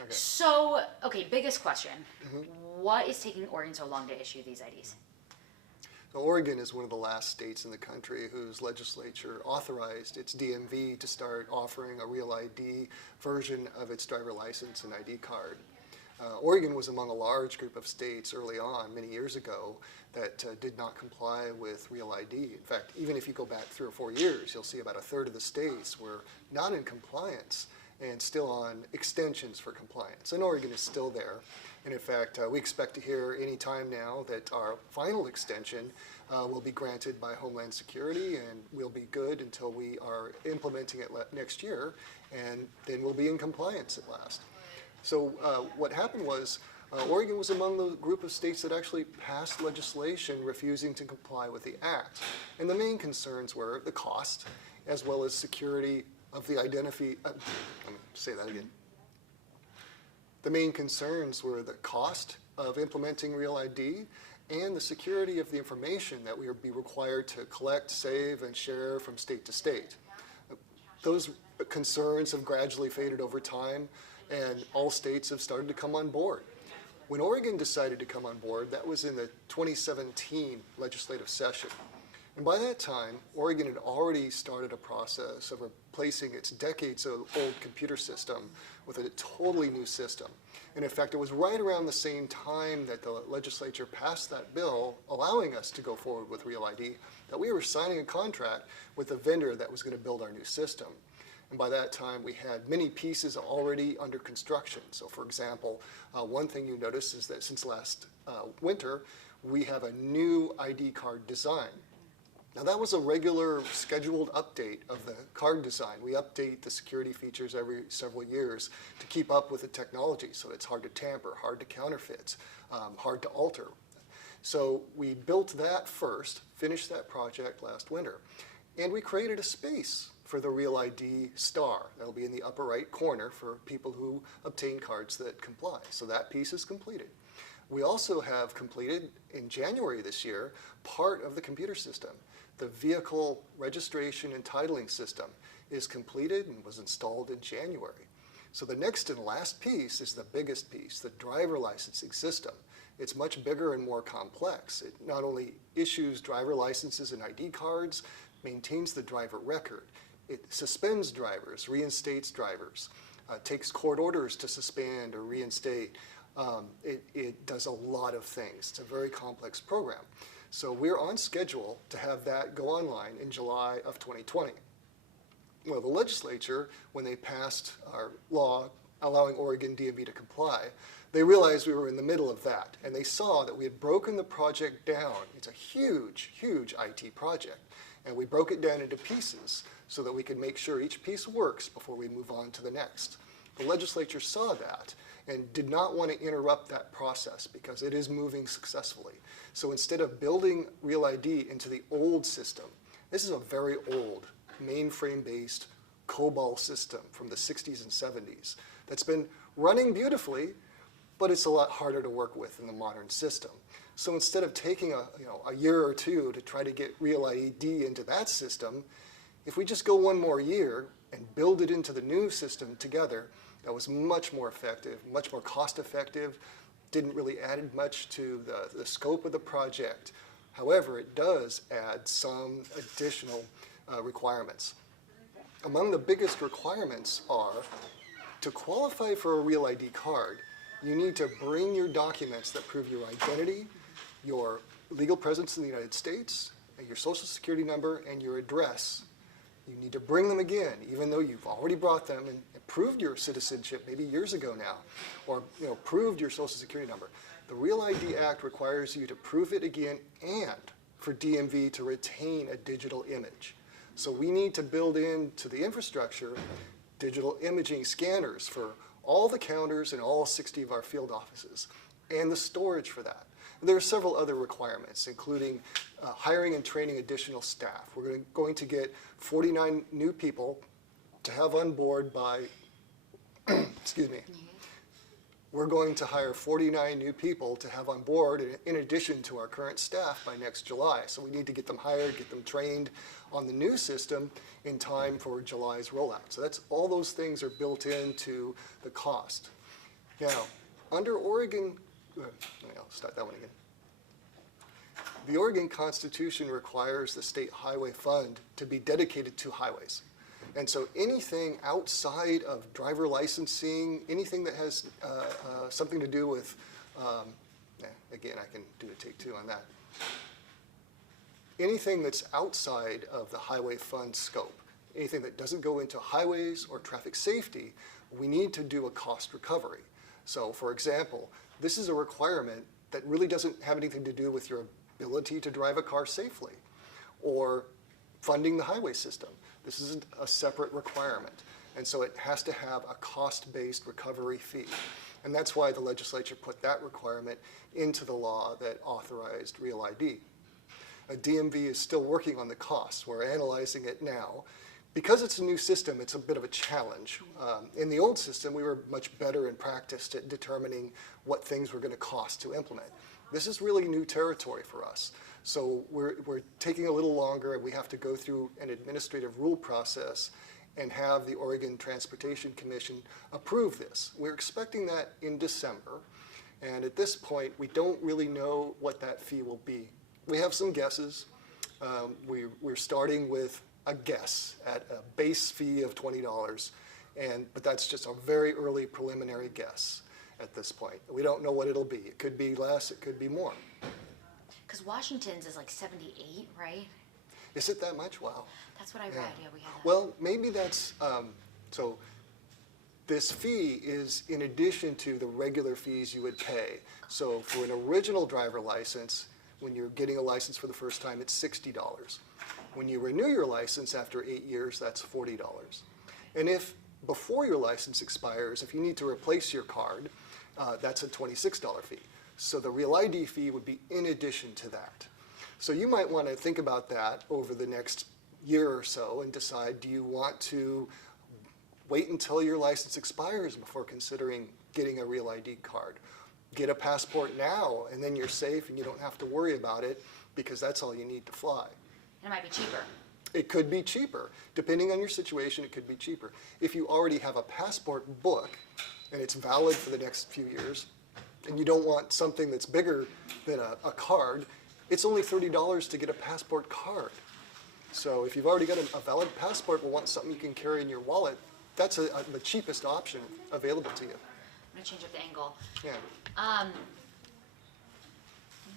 Okay. So, okay, biggest question. What is taking Oregon so long to issue these IDs? So Oregon is one of the last states in the country whose legislature authorized its DMV to start offering a Real ID version of its driver license and ID card. Oregon was among a large group of states early on, many years ago, that did not comply with Real ID. In fact, even if you go back 3 or 4 years, you'll see about a third of the states were not in compliance and still on extensions for compliance. And Oregon is still there. And in fact, we expect to hear any time now that our final extension will be granted by Homeland Security, and we'll be good until we are implementing it next year, and then we'll be in compliance at last. So what happened was Oregon was among the group of states that actually passed legislation refusing to comply with the act. And the main concerns were the cost, as well as security of the identity. Let me say that again. The main concerns were the cost of implementing Real ID and the security of the information that we would be required to collect, save, and share from state to state. Those concerns have gradually faded over time, and all states have started to come on board. When Oregon decided to come on board, that was in the 2017 legislative session. And by that time, Oregon had already started a process of replacing its decades-old computer system with a totally new system. And in fact, it was right around the same time that the legislature passed that bill allowing us to go forward with Real ID that we were signing a contract with a vendor that was going to build our new system. And by that time, we had many pieces already under construction. So for example, one thing you notice is that since last winter, we have a new ID card design. Now that was a regular scheduled update of the card design. We update the security features every several years to keep up with the technology, so it's hard to tamper, hard to counterfeit, hard to alter. So we built that first, finished that project last winter, and we created a space for the Real ID star. That'll be in the upper right corner for people who obtain cards that comply. So that piece is completed. We also have completed, in January this year, part of the computer system. The vehicle registration and titling system is completed and was installed in January. So the next and last piece is the biggest piece, the driver licensing system. It's much bigger and more complex. It not only issues driver licenses and ID cards, maintains the driver record. It suspends drivers, reinstates drivers, takes court orders to suspend or reinstate. It does a lot of things. It's a very complex program. So we're on schedule to have that go online in July of 2020. Well, the legislature, when they passed our law allowing Oregon DMV to comply, they realized we were in the middle of that, and they saw that we had broken the project down. It's a huge, huge IT project, and we broke it down into pieces so that we could make sure each piece works before we move on to the next. The legislature saw that and did not want to interrupt that process because it is moving successfully. So instead of building Real ID into the old system, this is a very old mainframe-based COBOL system from the 60s and 70s that's been running beautifully, but it's a lot harder to work with in the modern system. So instead of taking a year or two to try to get Real ID into that system, if we just go one more year and build it into the new system together, that was much more effective, much more cost-effective, didn't really add much to the scope of the project. However, it does add some additional requirements. Among the biggest requirements are, to qualify for a Real ID card, you need to bring your documents that prove your identity, your legal presence in the United States, your social security number, and your address. You need to bring them again, even though you've already brought them and proved your citizenship maybe years ago now, or proved your social security number. The Real ID Act requires you to prove it again and for DMV to retain a digital image. So we need to build into the infrastructure digital imaging scanners for all the counters in all 60 of our field offices and the storage for that. There are several other requirements, including hiring and training additional staff. We're going to get 49 new people to have on board by, excuse me, we're going to hire 49 new people to have on board in addition to our current staff by next July. So we need to get them hired, get them trained on the new system in time for July's rollout. So that's all those things are built into the cost. Now, under Oregon, I'll start that one again. The Oregon Constitution requires the state highway fund to be dedicated to highways. And so anything outside of driver licensing, anything that has something to do with, again, I can do a take two on that. Anything that's outside of the highway fund scope, anything that doesn't go into highways or traffic safety, we need to do a cost recovery. So for example, this is a requirement that really doesn't have anything to do with your ability to drive a car safely or funding the highway system. This isn't a separate requirement. And so it has to have a cost-based recovery fee. And that's why the legislature put that requirement into the law that authorized Real ID. DMV is still working on the costs. We're analyzing it now. Because it's a new system, it's a bit of a challenge. In the old system, we were much better in practice at determining what things were going to cost to implement. This is really new territory for us. So we're taking a little longer, and we have to go through an administrative rule process and have the Oregon Transportation Commission approve this. We're expecting that in December. And at this point, we don't really know what that fee will be. We have some guesses. We're starting with a guess at a base fee of $20, but that's just a very early preliminary guess at this point. We don't know what it'll be. It could be less, it could be more. Because Washington's is like 78, right? Is it that much? Wow. That's what I read. Yeah, we had that. Well, maybe that's, so this fee is in addition to the regular fees you would pay. So for an original driver license, when you're getting a license for the first time, it's $60. When you renew your license after 8 years, that's $40. And if before your license expires, if you need to replace your card, that's a $26 fee. So the Real ID fee would be in addition to that. So you might want to think about that over the next year or so and decide, do you want to wait until your license expires before considering getting a Real ID card? Get a passport now, and then you're safe and you don't have to worry about it because that's all you need to fly. And it might be cheaper. It could be cheaper. Depending on your situation, it could be cheaper. If you already have a passport book and it's valid for the next few years, and you don't want something that's bigger than a card, it's only $30 to get a passport card. So if you've already got a valid passport but want something you can carry in your wallet, that's the cheapest option available to you. I'm going to change up the angle. Yeah. In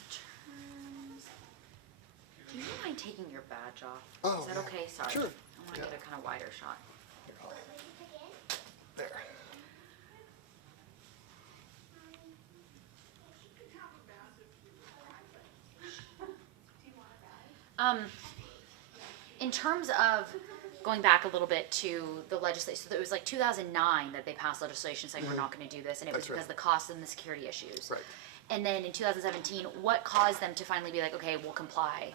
terms, do you mind taking your badge off? Oh, Is that yeah. okay? Sorry. Sure. I want to Yeah. get a kind of wider shot. There. In terms of going back a little bit to the legislation, so it was like 2009 that they passed legislation saying we're not going to do this, and it was That's right. because of the cost and the security issues. Right. And then in 2017, what caused them to finally be like, okay, we'll comply?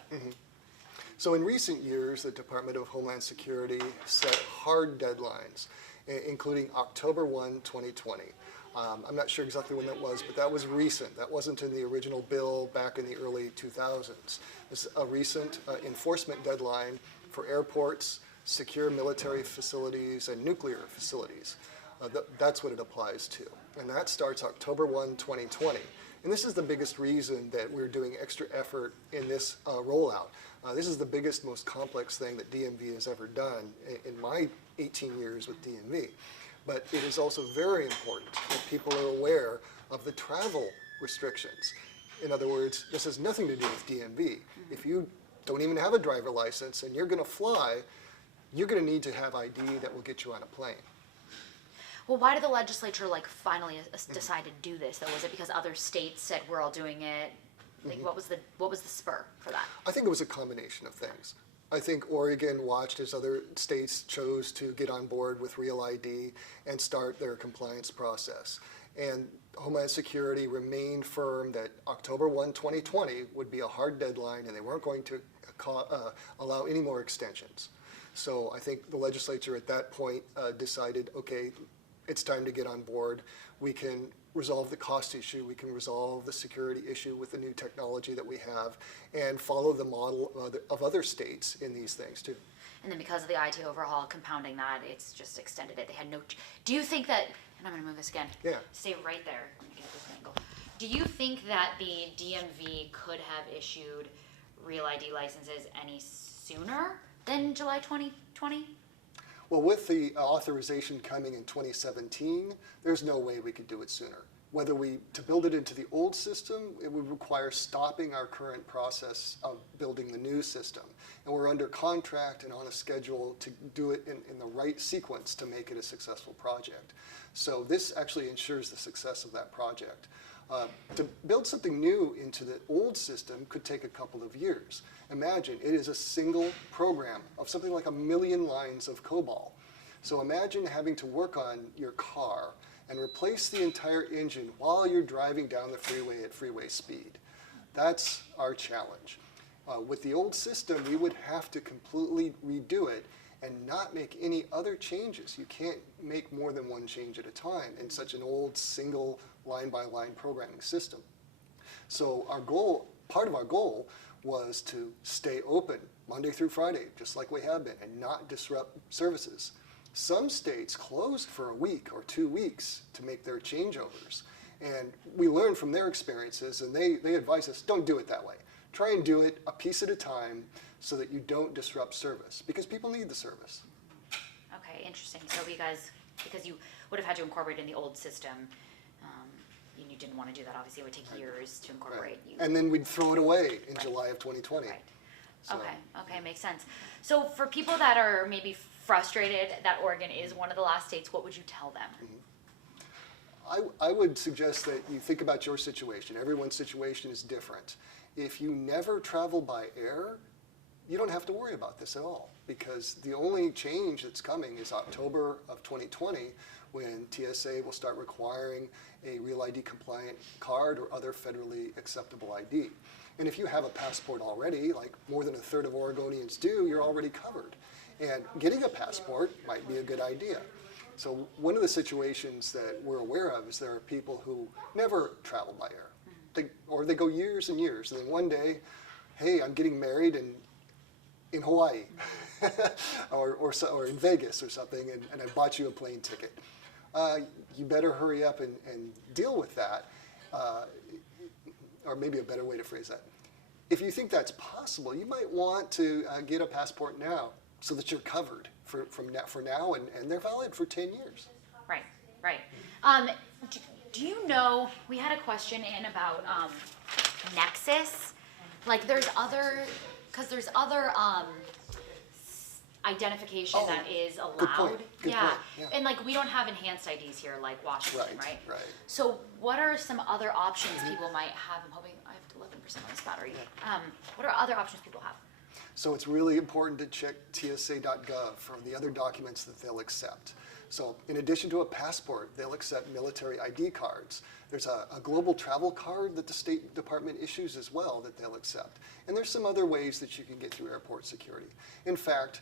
So in recent years, the Department of Homeland Security set hard deadlines, including October 1, 2020. I'm not sure exactly when that was, but that was recent. That wasn't in the original bill back in the early 2000s. It's a recent enforcement deadline for airports, secure military facilities, and nuclear facilities. That's what it applies to. And that starts October 1, 2020. And this is the biggest reason that we're doing extra effort in this rollout. This is the biggest, most complex thing that DMV has ever done in my 18 years with DMV. But it is also very important that people are aware of the travel restrictions. In other words, this has nothing to do with DMV. If you don't even have a driver license and you're going to fly, you're going to need to have ID that will get you on a plane. Well, why did the legislature like finally decide to do this? Though, was it because other states said we're all doing it? Like, what was the spur for that? I think it was a combination of things. I think Oregon watched as other states chose to get on board with Real ID and start their compliance process. And Homeland Security remained firm that October 1, 2020 would be a hard deadline and they weren't going to allow any more extensions. So I think the legislature at that point decided, okay, it's time to get on board. We can resolve the cost issue, we can resolve the security issue with the new technology that we have, and follow the model of other states in these things too. And then because of the IT overhaul compounding that, it's just extended it. They had no. Do you think that and I'm going to move this again. Yeah. Stay right there. I'm going to get this angle. Do you think that the DMV could have issued Real ID licenses any sooner than July 2020? Well, with the authorization coming in 2017, there's no way we could do it sooner. To build it into the old system, it would require stopping our current process of building the new system. And we're under contract and on a schedule to do it in the right sequence to make it a successful project. So this actually ensures the success of that project. To build something new into the old system could take a couple of years. Imagine it is a single program of something like 1 million lines of COBOL. So imagine having to work on your car and replace the entire engine while you're driving down the freeway at freeway speed. That's our challenge. With the old system, we would have to completely redo it and not make any other changes. You can't make more than one change at a time in such an old single line-by-line programming system. So part of our goal was to stay open Monday through Friday, just like we have been, and not disrupt services. Some states closed for a week or 2 weeks to make their changeovers. And we learned from their experiences, and they advise us, don't do it that way. Try and do it a piece at a time so that you don't disrupt service, because people need the service. Okay, interesting. So because you would have had to incorporate in the old system, and you didn't want to do that, obviously it would take years to incorporate. Right. And then we'd throw it away in July of 2020. Right. So. Okay, makes sense. So for people that are maybe frustrated that Oregon is one of the last states, what would you tell them? I would suggest that you think about your situation. Everyone's situation is different. If you never travel by air, you don't have to worry about this at all, because the only change that's coming is October of 2020, when TSA will start requiring a Real ID compliant card or other federally acceptable ID. And if you have a passport already, like more than a third of Oregonians do, you're already covered. And getting a passport might be a good idea. So one of the situations that we're aware of is there are people who never travel by air, or they go years and years, and then one day, hey, I'm getting married in Hawaii, or in Vegas or something, and I bought you a plane ticket. You better hurry up and deal with that, or maybe a better way to phrase that. If you think that's possible, you might want to get a passport now so that you're covered for now, and they're valid for 10 years. Right. Do you know, we had a question in about Nexus. Like there's other identification that is allowed. Good point. Yeah. And like we don't have enhanced IDs here like Washington, right? Right. So what are some other options people might have? I'm hoping I have 11% on this battery. What are other options people have? So it's really important to check tsa.gov for the other documents that they'll accept. So in addition to a passport, they'll accept military ID cards. There's a global travel card that the State Department issues as well that they'll accept. And there's some other ways that you can get through airport security. In fact,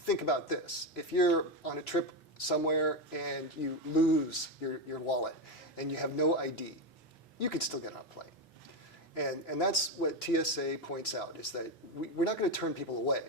think about this. If you're on a trip somewhere and you lose your wallet and you have no ID, you could still get on a plane. And that's what TSA points out, is that we're not going to turn people away.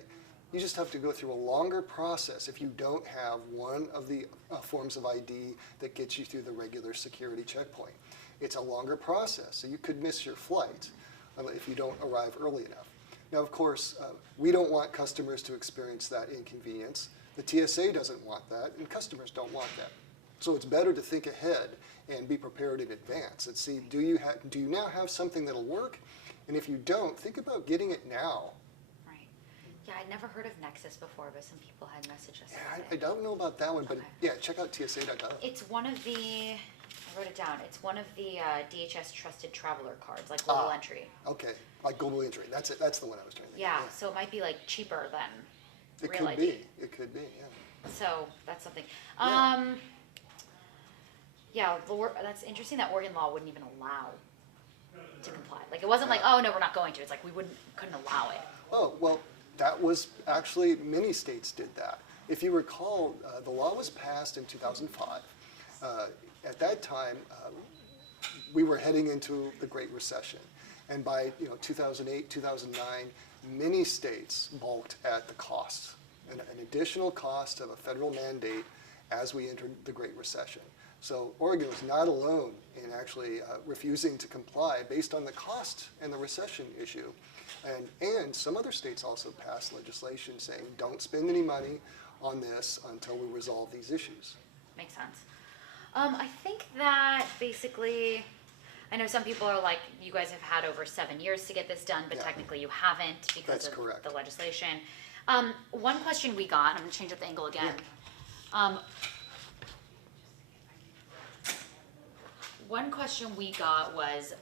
You just have to go through a longer process if you don't have one of the forms of ID that gets you through the regular security checkpoint. It's a longer process, so you could miss your flight if you don't arrive early enough. Now, of course, we don't want customers to experience that inconvenience. The TSA doesn't want that, and customers don't want that. So it's better to think ahead and be prepared in advance and see, do you now have something that'll work? And if you don't, think about getting it now. Right. Yeah, I'd never heard of Nexus before, but some people had messaged us. Yeah, I don't know about that one, but yeah, check out tsa.gov. It's one of the, I wrote it down, it's one of the DHS Trusted Traveler cards, like Global Entry. Okay, like Global Entry. That's it. That's the one I was trying to think of. Yeah, so it might be like cheaper than Real could ID. be. It could be, yeah. So that's something. Yeah. Yeah, that's interesting that Oregon law wouldn't even allow to comply. Like it wasn't like, oh no, we're not going to. It's like we couldn't allow it. Oh, well, that was actually, many states did that. If you recall, the law was passed in 2005. At that time, we were heading into the Great Recession. And by 2008, 2009, many states balked at the cost, an additional cost of a federal mandate as we entered the Great Recession. So Oregon was not alone in actually refusing to comply based on the cost and the recession issue. And some other states also passed legislation saying don't spend any money on this until we resolve these issues. Makes sense. I think that basically, I know some people are like, you guys have had over 7 years to get this done, but Yeah. technically you haven't because That's of correct. the legislation. One question we got, I'm gonna change up the angle again. One question we got was,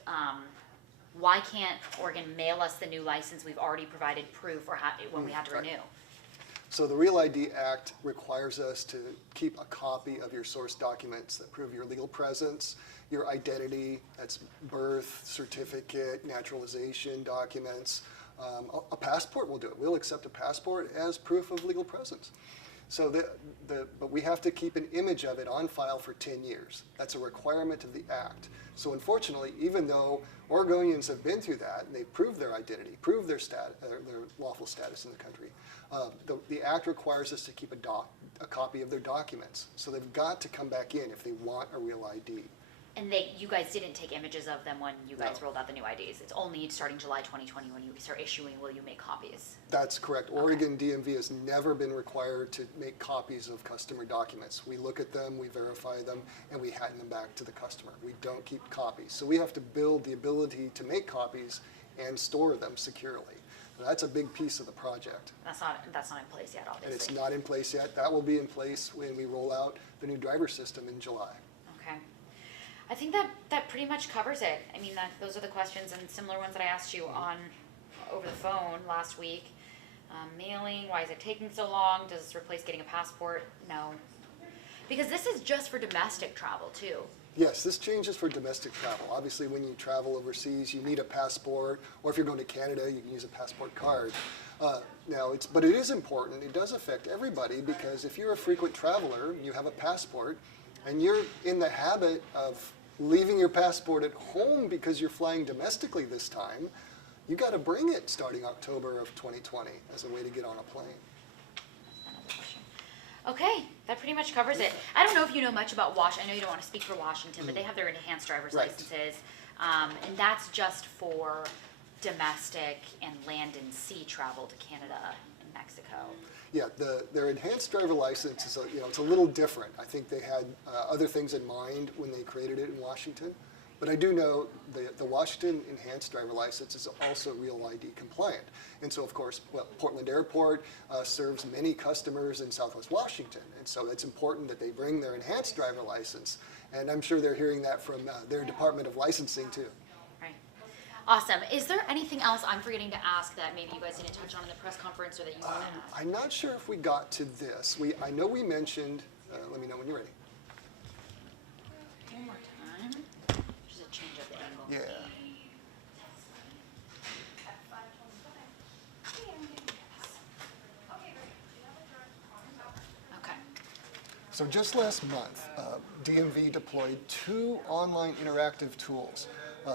why can't Oregon mail us the new license? We've already provided proof or when we had to Right. renew. So the Real ID Act requires us to keep a copy of your source documents that prove your legal presence, your identity, that's birth, certificate, naturalization documents. A passport will do it. We'll accept a passport as proof of legal presence. So but we have to keep an image of it on file for 10 years. That's a requirement of the Act. So unfortunately, even though Oregonians have been through that and they've proved their identity, proved their lawful status in the country, the Act requires us to keep a copy of their documents. So they've got to come back in if they want a real ID. And you guys didn't take images of them when you guys No. rolled out the new IDs. It's only starting July 2020 when you start issuing, will you make copies? That's correct. Oregon DMV has never been required to make copies of customer documents. We look at them, we verify them, and we hand them back to the customer. We don't keep copies. So we have to build the ability to make copies and store them securely. That's a big piece of the project. That's not in place yet, obviously. And it's not in place yet. That will be in place when we roll out the new driver system in July. Okay. I think that pretty much covers it. I mean, those are the questions and similar ones that I asked you over the phone last week. Mailing, why is it taking so long? Does this replace getting a passport? No. Because this is just for domestic travel too. Yes, this changes for domestic travel. Obviously, when you travel overseas, you need a passport, or if you're going to Canada, you can use a passport card. But it is important. It does affect everybody because if you're a frequent traveler, you have a passport, and you're in the habit of leaving your passport at home because you're flying domestically this time, you got to bring it starting October of 2020 as a way to get on a plane. Another question. Okay, that pretty much covers it. I don't know if you know much about I know you don't want to speak for Washington, but they have their enhanced driver's Right. licenses, and that's just for domestic and land and sea travel to Canada and Mexico. Yeah, their enhanced driver license is it's a little different. I think they had other things in mind when they created it in Washington. But I do know the Washington enhanced driver license is also Real ID compliant. And so, of course, Portland Airport serves many customers in Southwest Washington. And so it's important that they bring their enhanced driver license. And I'm sure they're hearing that from their Department of Licensing, too. Right. Awesome. Is there anything else I'm forgetting to ask that maybe you guys didn't touch on in the press conference or that you want to ask? I'm not sure if we got to this. I know we mentioned, let me know when you're ready. One more time. Just a change of the angle. Yeah. Okay. So just last month, DMV deployed 2 online interactive tools.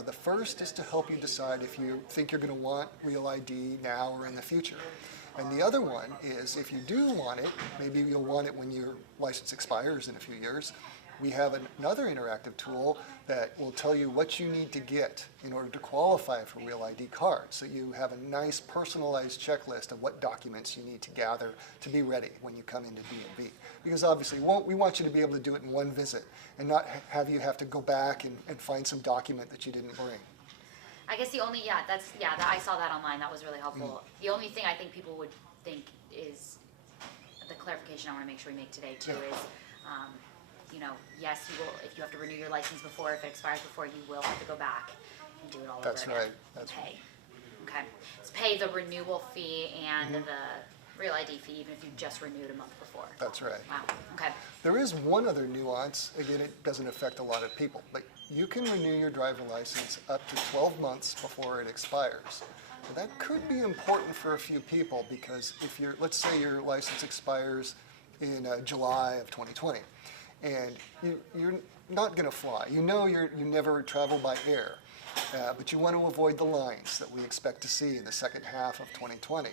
The first is to help you decide if you think you're going to want Real ID now or in the future. And the other one is if you do want it, maybe you'll want it when your license expires in a few years, we have another interactive tool that will tell you what you need to get in order to qualify for Real ID card. So you have a nice personalized checklist of what documents you need to gather to be ready when you come into DMV. Because obviously we want you to be able to do it in one visit and not have you have to go back and find some document that you didn't bring. I guess I saw that online. That was really helpful. The only thing I think people would think is the clarification I want to make sure we make today too is, yes, you will, if you have to renew your license before, if it expires before, you will have to go back and do it all That's over again. right. That's pay. Okay. So pay the renewal fee and the Real ID fee even if you just renewed a month before. That's right. Wow. Okay. There is one other nuance. Again, it doesn't affect a lot of people, but you can renew your driver license up to 12 months before it expires. Now, that could be important for a few people because if let's say your license expires in July of 2020, and you're not going to fly. You never travel by air, but you want to avoid the lines that we expect to see in the second half of 2020.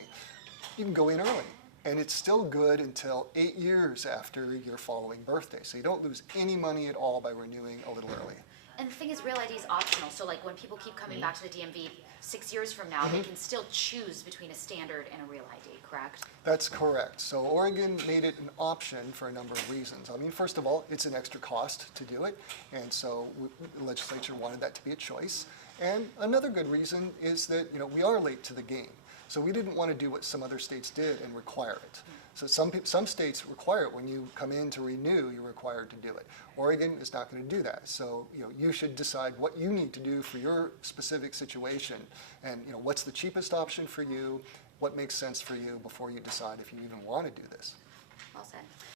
You can go in early. And it's still good until 8 years after your following birthday. So you don't lose any money at all by renewing a little early. And the thing is, Real ID is optional. So like when people keep coming back to the DMV 6 years from now, they can still choose between a standard and a Real ID, correct? That's correct. So Oregon made it an option for a number of reasons. I mean, first of all, it's an extra cost to do it, and so the legislature wanted that to be a choice. And another good reason is that we are late to the game. So we didn't want to do what some other states did and require it. So some states require it. When you come in to renew, you're required to do it. Oregon is not going to do that. So you should decide what you need to do for your specific situation, and what's the cheapest option for you, what makes sense for you before you decide if you even want to do this. Well said.